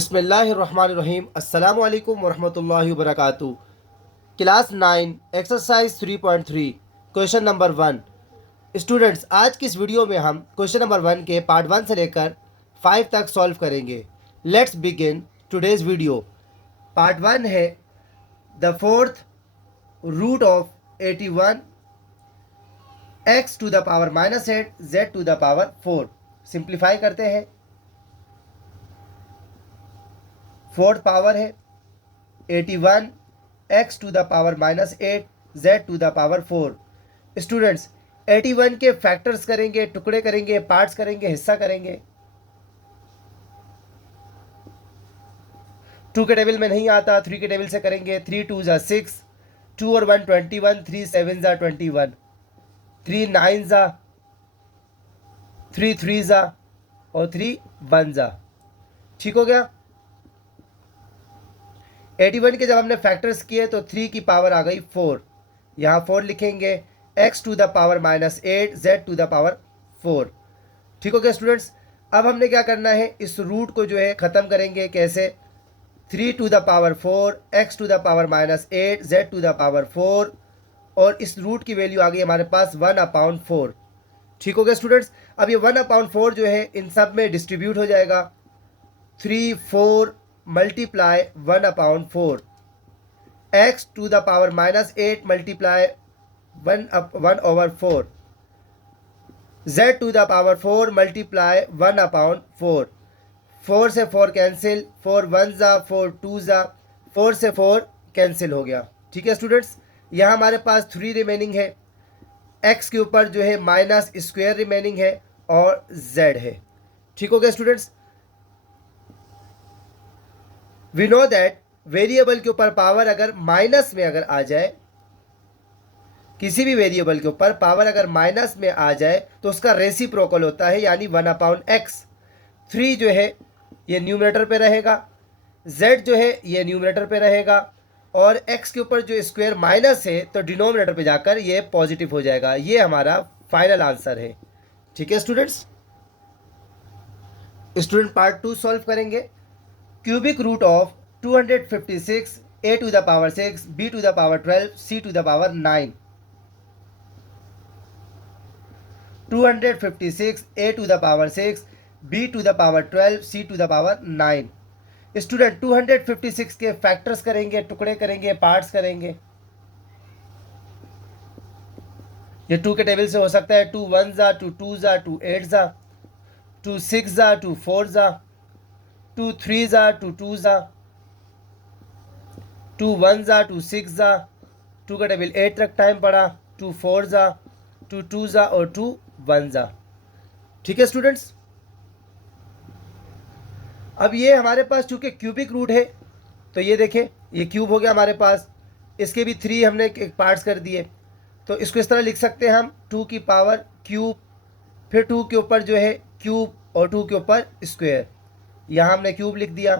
बिस्मिल्लाहिर्रहमानिर्रहीम। अस्सलामु अलैकुम वरहमतुल्लाहि वबरकातुहू। Class 9 exercise 3.3 question number 1। Students, आज की इस वीडियो में हम क्वेश्चन नंबर 1 के पार्ट 1 से लेकर 5 तक सॉल्व करेंगे। Let's begin today's video. Part 1 है the fourth root of 81 x to the power -8 z to the power 4। Simplify करते हैं। फोर्थ पावर है 81 x to the power -8 z to the power 4। Students, 81 के factors करेंगे, टुकड़े करेंगे, parts करेंगे, हिस्सा करेंगे। 2 के टेबल में नहीं आता, 3 के टेबल से करेंगे। 3 2 ज़ा 6, 2 और 1 21, 3 7 ज़ा 21, 3 9 ज़ा, 3 3 ज़ा और 3 1 ज़ा। ठीक हो गया। 81 के जब हमने फैक्टर्स किए तो 3 की पावर आ गई 4। यहाँ 4 लिखेंगे, x to the power -8 z to the power 4। ठीक हो गया स्टूडेंट्स। अब हमने क्या करना है, इस रूट को जो है ख़त्म करेंगे। कैसे? 3 to the power 4 x to the power -8 z to the power 4 और इस रूट की वैल्यू आ गई हमारे पास 1/4। ठीक हो गया स्टूडेंट्स। अब ये 1/4 जो है इन सब में डिस्ट्रीब्यूट हो जाएगा। 3 4 multiply 1/4, x to the power -8 multiply 1/4, z to the power 4 multiply 1/4। 4 से 4 कैंसिल, 4 1 ज़ा, 4 2 ज़ा, 4 से 4 कैंसिल हो गया। ठीक है स्टूडेंट्स। यहाँ हमारे पास 3 रिमेनिंग है, x के ऊपर जो है माइनस स्क्वायर रिमेनिंग है और z है। ठीक हो गया students. We know that variable के ऊपर पावर अगर माइनस में अगर आ जाए, किसी भी वेरिएबल के ऊपर पावर अगर माइनस में आ जाए तो उसका रेसिप्रोकल होता है, यानी 1/x। 3 जो है ये न्यूमरेटर पे रहेगा, z जो है ये न्यूमरेटर पे रहेगा और x के ऊपर जो स्क्वायर माइनस है तो डिनोमिनेटर पे जाकर ये पॉजिटिव हो जाएगा। ये हमारा फाइनल आंसर है। ठीक है स्टूडेंट्स। स्टूडेंट पार्ट 2 सॉल्व करेंगे। Cubic root of 256 a to the power 6 b to the power 12 c to the power 9। 256 a to the power 6 b to the power 12 c to the power 9। Student 256 के factors करेंगे, टुकड़े करेंगे, parts करेंगे। ये 2 के table से हो सकता है। 2 1 ज़ा, 2 2 ज़ा, 2 8 ज़ा, 2 6 ज़ा, 2 4 ज़ा, 2 3 ज़ा, 2 2 ज़ा, 2 1 ज़ा, 2 6 ज़ा, 2 का टेबल 8 तक टाइम पड़ा, 2 4 ज़ा, 2 2 ज़ा और 2 1 ज़ा। ठीक है स्टूडेंट्स। अब ये हमारे पास चूंकि क्यूबिक रूट है तो ये देखें, ये क्यूब हो गया हमारे पास। इसके भी 3 हमने पार्ट्स कर दिए, तो इसको इस तरह लिख सकते हैं हम, 2 की पावर क्यूब, फिर 2 के ऊपर जो है क्यूब और 2 के ऊपर स्क्वायर। यहाँ हमने क्यूब लिख दिया।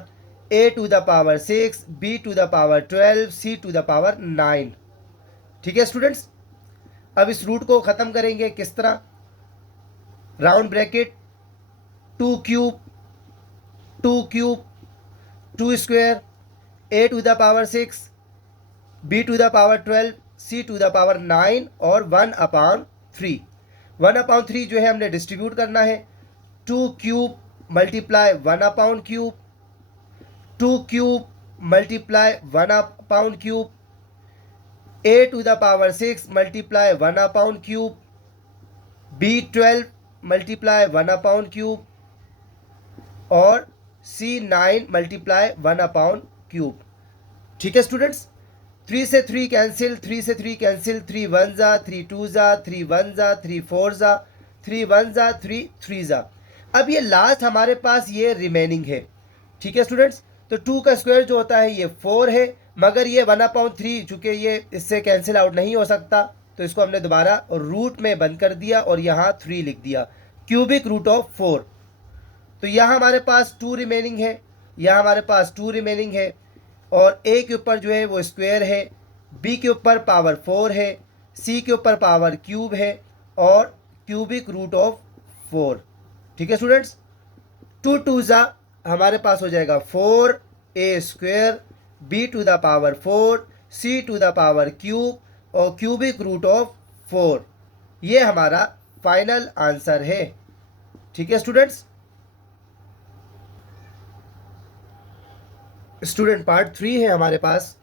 a to the power 6 b to the power 12 c to the power 9। ठीक है स्टूडेंट्स। अब इस रूट को ख़त्म करेंगे किस तरह? Round bracket, 2 cube 2 cube 2 square, a to the power 6 b to the power 12 c to the power 9 और 1/3। 1/3 जो है हमने डिस्ट्रीब्यूट करना है। 2 क्यूब मल्टीप्लाई 1/क्यूब, 2 क्यूब मल्टीप्लाई 1/क्यूब, a to the power 6 multiply 1/क्यूब, b 12 मल्टीप्लाई 1/क्यूब और c 9 मल्टीप्लाई 1/क्यूब। ठीक है स्टूडेंट्स। 3 से 3 कैंसिल, 3 से 3 कैंसिल, 3 1 ज़ा, 3 2 ज़ा, 3 1 ज़ा, 3 4 ज़ा, 3 1 ज़ा, 3 3 ज़ा। अब ये लास्ट हमारे पास ये रिमेनिंग है। ठीक है स्टूडेंट्स। तो 2 का स्क्वायर जो होता है ये 4 है, मगर ये 1/3 चूँकि ये इससे कैंसिल आउट नहीं हो सकता तो इसको हमने दोबारा रूट में बंद कर दिया और यहाँ 3 लिख दिया। Cubic root of 4। तो यहाँ हमारे पास 2 रिमेनिंग है, यहाँ हमारे पास 2 रिमेनिंग है और a के ऊपर जो है वो स्क्वायर है, b के ऊपर पावर 4 है, c के ऊपर पावर क्यूब है और क्यूबिक रूट ऑफ 4। ठीक है स्टूडेंट्स। 2 2 ज़ा हमारे पास हो जाएगा 4a² b to the power 4 c to the power cube और क्यूबिक रूट ऑफ 4। ये हमारा फाइनल आंसर है। ठीक है स्टूडेंट्स। स्टूडेंट पार्ट 3 है हमारे पास,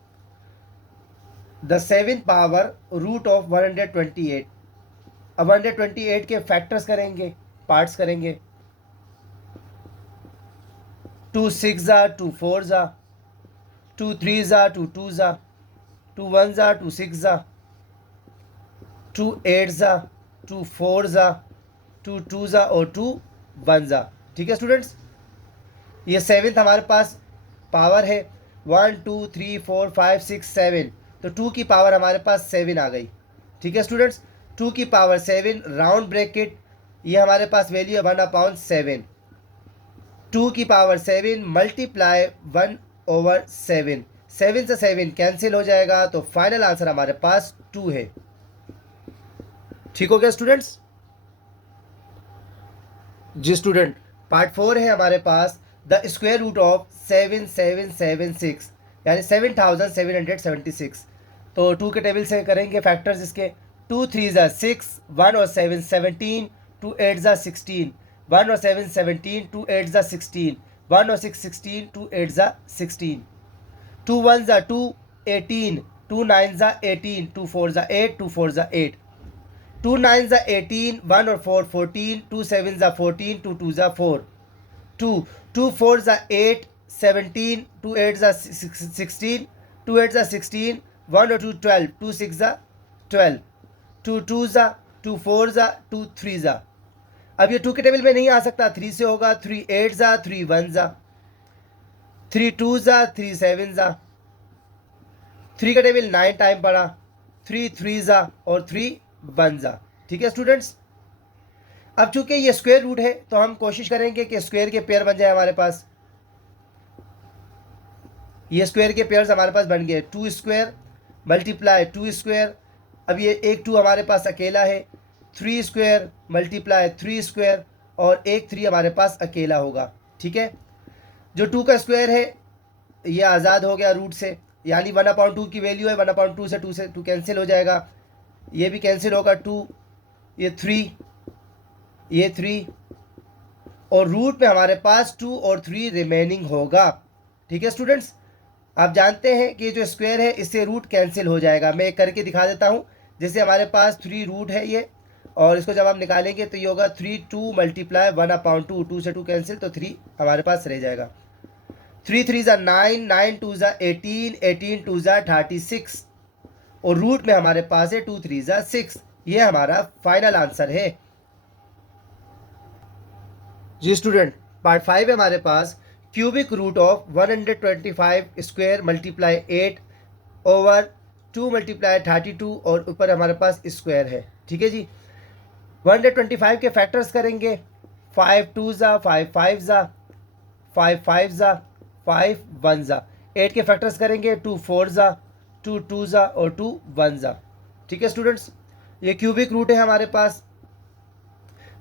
the 7th power root of 128। अब 128 के फैक्टर्स करेंगे, पार्ट्स करेंगे। 2 6 ज़ा, 2 4 ज़ा, 2 3 ज़ा, 2 2 ज़ा, 2 1 ज़ा, 2 6 ज़ा, 2 8 ज़ा, 2 4 ज़ा, 2 2 ज़ा और 2 1 ज़ा। ठीक है स्टूडेंट्स, ये 7th हमारे पास पावर है। 1 2 3 4 5 6 7, तो 2 की पावर हमारे पास 7 आ गई। ठीक है स्टूडेंट्स, 2 की पावर 7 राउंड ब्रैकेट, ये हमारे पास वैल्यू है 1/7। 2 की पावर 7 मल्टीप्लाई 1/7, 7 से 7 कैंसिल हो जाएगा, तो फाइनल आंसर हमारे पास 2 है। ठीक हो गया स्टूडेंट्स। जी स्टूडेंट, पार्ट 4 है हमारे पास, द स्क्वायर रूट ऑफ 7776, यानी 7776। तो 2 के टेबल से करेंगे फैक्टर्स इसके। 2 3 ज़ा 6, 1 और 7 17, 2 8 ज़ा 16, 1 और 7 17, 2 8 ज़ा 16, 1 और 6 16, 2 8 ज़ा 16, 2 1 ज़ा 2 18, 2 9 ज़ा 18, 2 4 ज़ा 8, 2 4 ज़ा 8, 2 9 ज़ा 18, 1 और 4 14, 2 7 ज़ा 14, 2 2 ज़ा 4, 2 2 4 ज़ा 8 17, 2 8 ज़ा 16, 2 8 ज़ा 16, 1 और 2 12, 2 6 ज़ा 12, 2 2 ज़ा 2 4 ज़ा 2 3 ज़ा। अब ये 2 के टेबल में नहीं आ सकता, 3 से होगा। 3 8 ज़ा 3 1 ज़ा, 3 2 ज़ा 3 7 ज़ा, 3 का टेबल 9 टाइम पड़ा, 3 3 ज़ा और 3 1 ज़ा। ठीक है स्टूडेंट्स, अब चूंकि ये स्क्वायर रूट है तो हम कोशिश करेंगे कि स्क्वायर के पेयर बन जाए हमारे पास। ये स्क्वायर के पेयर्स हमारे पास बन गए, 2 स्क्वायर मल्टीप्लाई 2 स्क्वायर। अब ये एक 2 हमारे पास अकेला है, 3 स्क्वायर मल्टीप्लाई 3 स्क्वायर और एक 3 हमारे पास अकेला होगा। ठीक है, जो 2 का स्क्वायर है ये आज़ाद हो गया रूट से, यानी 1/2 की वैल्यू है। 1/2 से 2 कैंसिल हो जाएगा, ये भी कैंसिल होगा। 2 ये 3 ये 3 और रूट में हमारे पास 2 और 3 रिमेनिंग होगा। ठीक है स्टूडेंट्स, आप जानते हैं कि जो स्क्वायर है इससे रूट कैंसिल हो जाएगा। मैं करके दिखा देता हूँ। जैसे हमारे पास 3 रूट है ये, और इसको जब हम निकालेंगे तो ये होगा 3 2 मल्टीप्लाई 1/2, 2 से 2 कैंसिल, तो 3 हमारे पास रह जाएगा। 3 3 ज़ा 9, 9 2 ज़ा 18, 18 2 ज़ा 36 और रूट में हमारे पास है 2 3 ज़ा 6। ये हमारा फाइनल आंसर है। जी स्टूडेंट, पार्ट 5 है हमारे पास, cubic root of 125 square multiply 8 over 2 multiply 32 और ऊपर हमारे पास स्क्वायर है। ठीक है जी, 125 के फैक्टर्स करेंगे। 5 2 ज़ा 5 5 ज़ा 5 5 ज़ा 5 1 ज़ा। 8 के फैक्टर्स करेंगे, 2 4 ज़ा 2 2 ज़ा और 2 1 ज़ा। ठीक है स्टूडेंट्स, ये क्यूबिक रूट है हमारे पास।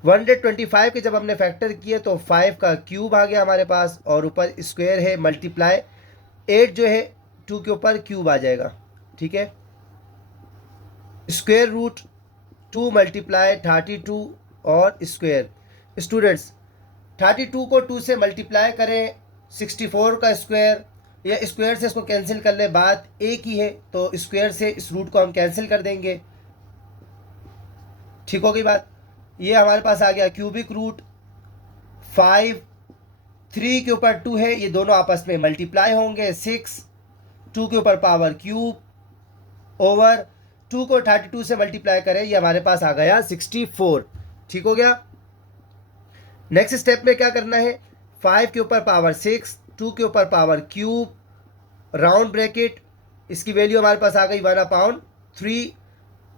125 के जब हमने फैक्टर किए तो 5 का क्यूब आ गया हमारे पास, और ऊपर स्क्वायर है मल्टीप्लाई 8 जो है 2 के ऊपर क्यूब आ जाएगा। ठीक है, स्क्वायर रूट 2 मल्टीप्लाई 32 और स्क्वायर। स्टूडेंट्स, 32 को 2 से मल्टीप्लाई करें, 64 का स्क्वायर, या स्क्वायर से इसको कैंसिल कर ले, बात एक ही है, तो स्क्वायर से इस रूट को हम कैंसिल कर देंगे। ठीक हो गई बात। ये हमारे पास आ गया क्यूबिक रूट 5, 3 के ऊपर 2 है, ये दोनों आपस में मल्टीप्लाई होंगे। 6 2 के ऊपर पावर क्यूब ओवर 2 को 32 से मल्टीप्लाई करें, ये हमारे पास आ गया 64। ठीक हो गया। नेक्स्ट स्टेप में क्या करना है, 5 के ऊपर पावर 6, 2 के ऊपर पावर क्यूब, राउंड ब्रैकेट, इसकी वैल्यू हमारे पास आ गई 1/3,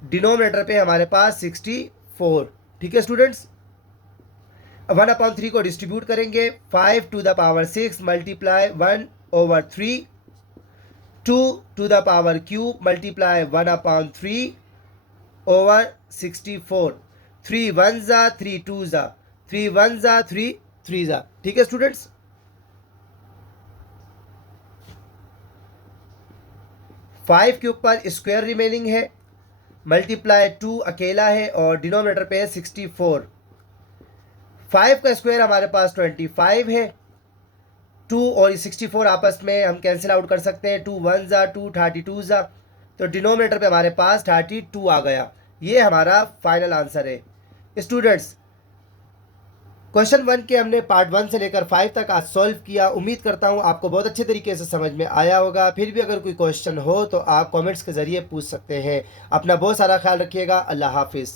डिनोमिनेटर पे हमारे पास 64। ठीक है स्टूडेंट्स, 1/3 को डिस्ट्रीब्यूट करेंगे। 5 to the power 6 multiply 1/3, 2 to the power cube multiply 1/3 over 64। 3 1 ज़ा 3 2 ज़ा 3 1 ज़ा 3 3 ज़ा। ठीक है स्टूडेंट्स, 5 के ऊपर स्क्वायर रिमेनिंग है, मल्टीप्लाई 2 अकेला है और डिनोमिनेटर पे है 64। 5 का स्क्वायर हमारे पास 25 है, 2 और 64 आपस में हम कैंसिल आउट कर सकते हैं, 2 1 ज़ा 2 32 ज़ा, तो डिनोमिनेटर पे हमारे पास 32 आ गया। ये हमारा फाइनल आंसर है। स्टूडेंट्स, क्वेश्चन 1 के हमने पार्ट 1 से लेकर 5 तक आज सॉल्व किया। उम्मीद करता हूँ आपको बहुत अच्छे तरीके से समझ में आया होगा। फिर भी अगर कोई क्वेश्चन हो तो आप कमेंट्स के ज़रिए पूछ सकते हैं। अपना बहुत सारा ख्याल रखिएगा। अल्लाह हाफिज़।